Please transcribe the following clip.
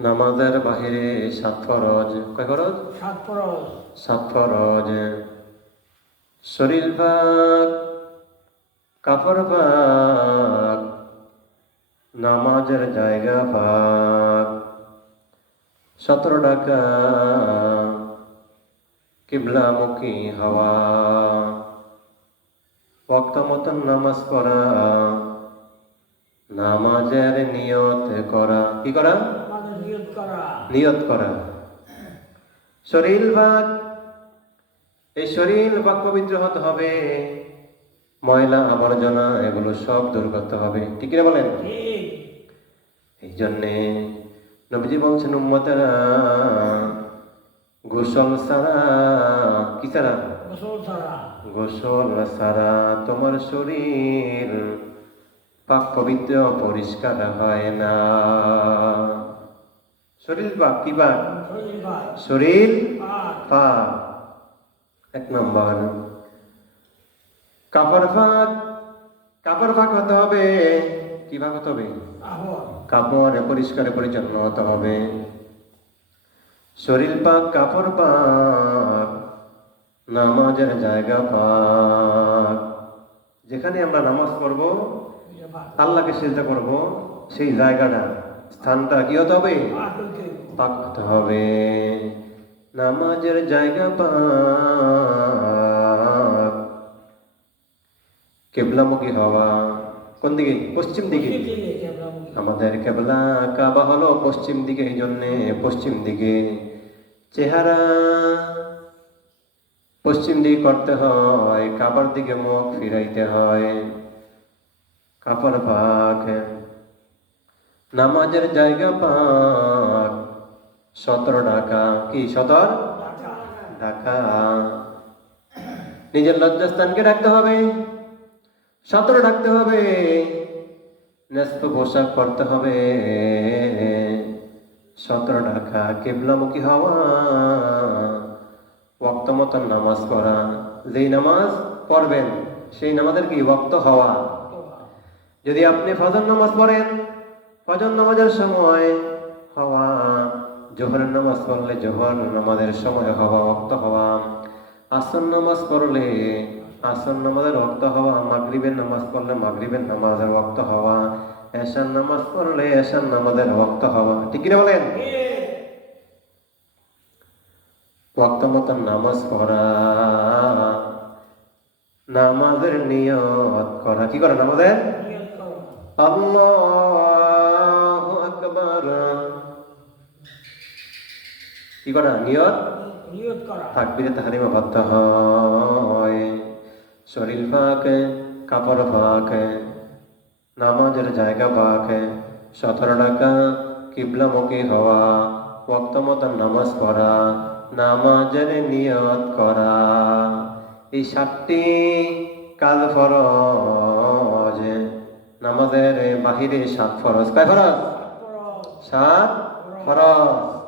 নামাজের বাহিরে সাত ফরজ। কয় ফরজ? সাত ফরজ। সাত ফরজ। শরীর ভাগ কাপড় ভাগ নামাজের জায়গা ভাগ। সতেরো টাকা কিবলামুখী হওয়া। ভক্ত মতন নামাজ পড়া নামাজের নিয়ত করা। কি করা করা? নিয়ত করা। শরীর ভাগ এই শরীর ভাগ পবিত্র হতে হবে। ময়লা আবর্জনা এগুলো সব দূর করতে হবে। ঠিক না বলেন? এই জন্যে নবীজি বলছেন উম্মতেরা গোসল সারা কি সারা গোসল সারা তোমার শরীর পাক পবিত্র পরিষ্কার হয় না। শরীর পাক কি পাক শরীর পাক এক নম্বর। কাপড় ফাঁক কাপড় ফাঁক হতে হবে। কি ভাগ হতে হবে? কাপড়। পরিষ্কার পরিচ্ছন্ন হতে হবে। শরীর পাক কাপড় পাক নামাজের জায়গা পাক যেখানে আমরা নামাজ পড়ব আল্লাহকে চিন্তা করব সেই জায়গাটা স্থানটা কি হতে হবে? পাক হইতে পাক হতে হবে। নামাজের জায়গা পাক। কেবলামুখী হওয়া। কোন দিকে? পশ্চিম দিকে। আমাদের কেবলা কাবা হলো পশ্চিম দিকে এই জন্যে পশ্চিম দিকে। চেহারা পশ্চিম দিকে করতে হয় কাবার দিকে মুখ ফিরাইতে হয়। কাপড় পাক। নামাজের জায়গা পাক। সতেরো টাকা কি, সতর? ঢাকা। নিজের লজ্জাস্থানকে ডাকতে হবে। সতেরো ডাকতে হবে। ন্যস্ত পোশাক করতে হবে। সতেরো টাকা কেবলামুখী হওয়া। ওক্ত মতন নামাজ পড়া। যেই নামাজ পড়বেন, সেই নামাজের কি? ওক্ত হওয়া। যদি আপনি ফজর নামাজ পড়েন, ফজর নামাজের সময় হওয়া। জোহরের নামাজ পড়লে জোহর নামাজের সময় হওয়া ওক্ত হওয়া। আসন নামাজ পড়লে আসন নামাজের ওক্ত হওয়া মাগরিবের নামাজ পড়লে মাগরিবের নামাজের ওক্ত হওয়া। এশার নামাজ পড়লে এশার নামাজের ওক্ত হওয়া। ঠিক কিনা বলেন? ওক্ত মতন নামাজ পড়া নামাজের নিয়ত করা। কি করে নামাজের? আল্লাহু আকবার। কি করা? নিয়ত? নিয়োগ করা। তাকবিরে তাহারিমা বাধ্য হয়। শরীর ফাঁকে কাপড় ফাঁকে নামাজের জায়গা ফাঁকে সতেরো টাকা কিবলামুখী হওয়া ওক্ত মতন নামাজ পড়া নামাজের নিয়ত করা। এই সাতটি কাজ ফরজ। নামাজের বাহিরে সাত ফরজ। কয় ফরজ? সাত ফরজ।